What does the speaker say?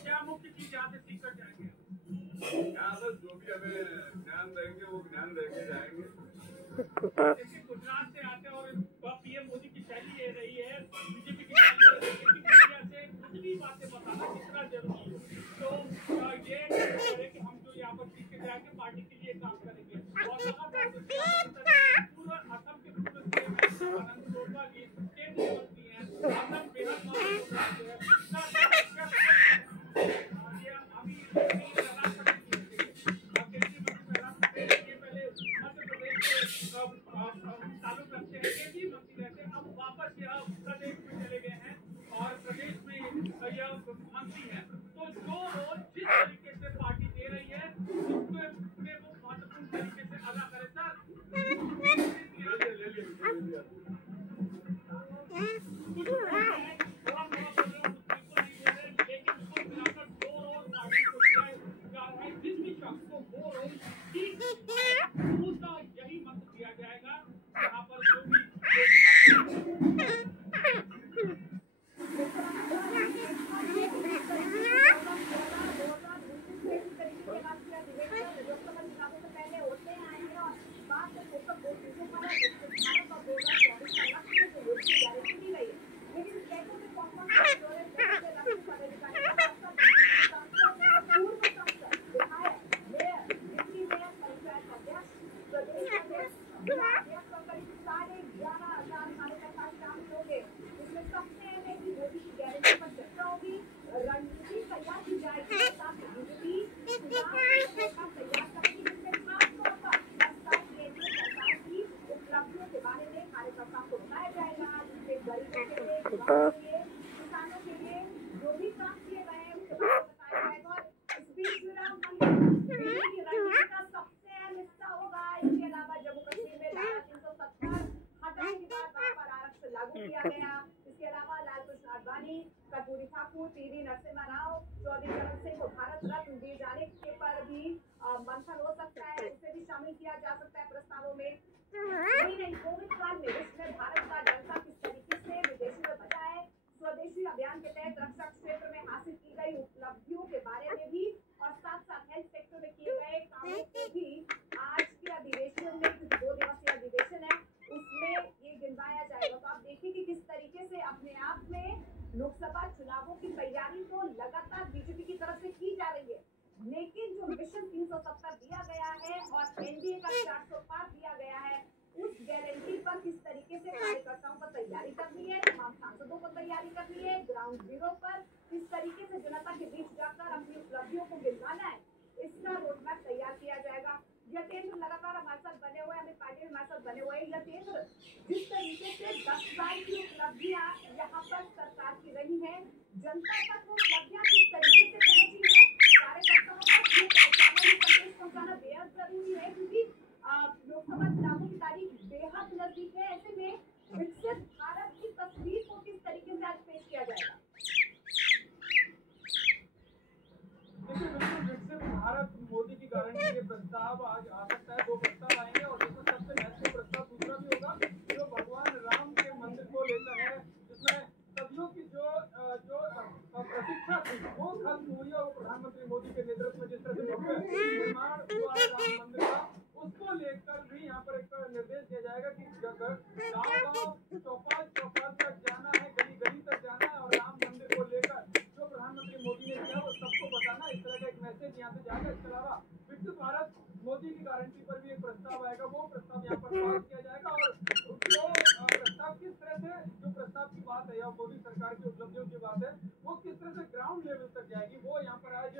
क्या मुख्य चीज यहाँ से सीख कर जाएंगे? यहाँ बस जो भी हमें ज्ञान देंगे वो ज्ञान देके जाएंगे। देखिए गुजरात से आते और पीएम मोदी की शैली ये रही है, बीजेपी की शैली ये रही है कि मीडिया से कुछ भी बातें बताना कितना जरूरी है। तो ये करे कि हम जो यहाँ पर सीख के जाएंगे पार्टी के लिए काम करेंगे और लगातार पूरा असम के पूर्व सीएम आनंद सोनवाल जी केंद्रीय मंत्री हैं, असम बेहद मंत्री है। तो जो रोल जिस तरीके से पार्टी दे रही है उसमें वो महत्वपूर्ण तरीके से अदा करे। सर लेकिन उसको मिलाकर दो रोल पार्टी को दिया जा रहा है। जिस भी शख्स को वो रोल उसका यही मंत्र दिया जाएगा। यहाँ पर जो भी मंथन हो सकता है, उसे भी शामिल किया जा सकता है प्रस्तावों में। नहीं कोविड काल में इसमें भारत का जनता किस तरीके से विदेशी में बचा है, स्वदेशी अभियान के तहत रक्षा क्षेत्र में हासिल की गई उपलब्धियों के बारे में भी और साथ साथ हेल्थ सेक्टर में किए गए कामों को भी आज के अधिवेशन में 2 दिवसीय अधिवेशन है उसमें ये गिनवाया जाएगा। तो आप देखिए कि किस तरीके से अपने आप में लोकसभा चुनावों की तैयारी तो लगातार बीजेपी की तरफ से की जा रही है, लेकिन जो मिशन 370 दिया गया है और एनडीए का 400 पार दिया गया है उस गारंटी पर किस तरीके से कार्यकर्ताओं को तैयारी करनी है, तमाम सांसदों को तैयारी करनी है, ग्राउंड जीरो पर किस तरीके से जनता के बीच जाकर अपनी उपलब्धियों को गिनवाना है, इसका रोडमैप तैयार किया जाएगा। यतेंद्र लगातार हमारे साथ बने हुए हैं, हमें पार्टी में हमारे साथ बने हुए हैं। यतेंद्र, जिस तरीके से 10 साल की उपलब्धियां यहाँ पर सरकार की रही है, जनता तक वो उपलब्धियां किस तरीके से पहुंची है, कार्यकर्ताओं तक ये संदेश पहुंचाना बेहद जरूरी है क्योंकि लोकसभा चुनावों की तारीख बेहद नजदीक है। ऐसे में विकसित भारत की तस्वीर को किस तरीके से आज पेश किया जाएगा? विकसित भारत मोदी की गारंटी के प्रस्ताव आज आ सकता है। 2 प्रस्ताव आएंगे और इसमें सबसे महत्वपूर्ण प्रस्ताव दूसरा भी होगा जो भगवान राम के मंदिर को लेकर है, जिसमें सदियों की जो प्रतीक्षा थी वो खत्म हुई और प्रधानमंत्री मोदी के नेतृत्व में जिस तरह से निर्माण हुआ है राम मंदिर का, उसको लेकर भी यहाँ पर एक निर्देश दिया जाएगा कि गाँव-गाँव चौपाल तक जाना है, गली तक जाना है और राम मंदिर को लेकर जो प्रधानमंत्री मोदी ने किया वो सबको बताना। इस तरह का एक मैसेज यहाँ से जाएगा। इसके अलावा विकसित भारत मोदी की गारंटी पर भी एक प्रस्ताव आएगा, वो प्रस्ताव यहाँ पर पास किया जाएगा और उसको प्रस्ताव किस तरह से जो प्रस्ताव की बात है या मोदी सरकार की उपलब्धियों की बात है वो किस तरह से ग्राउंड लेवल तक जाएगी वो यहाँ पर आज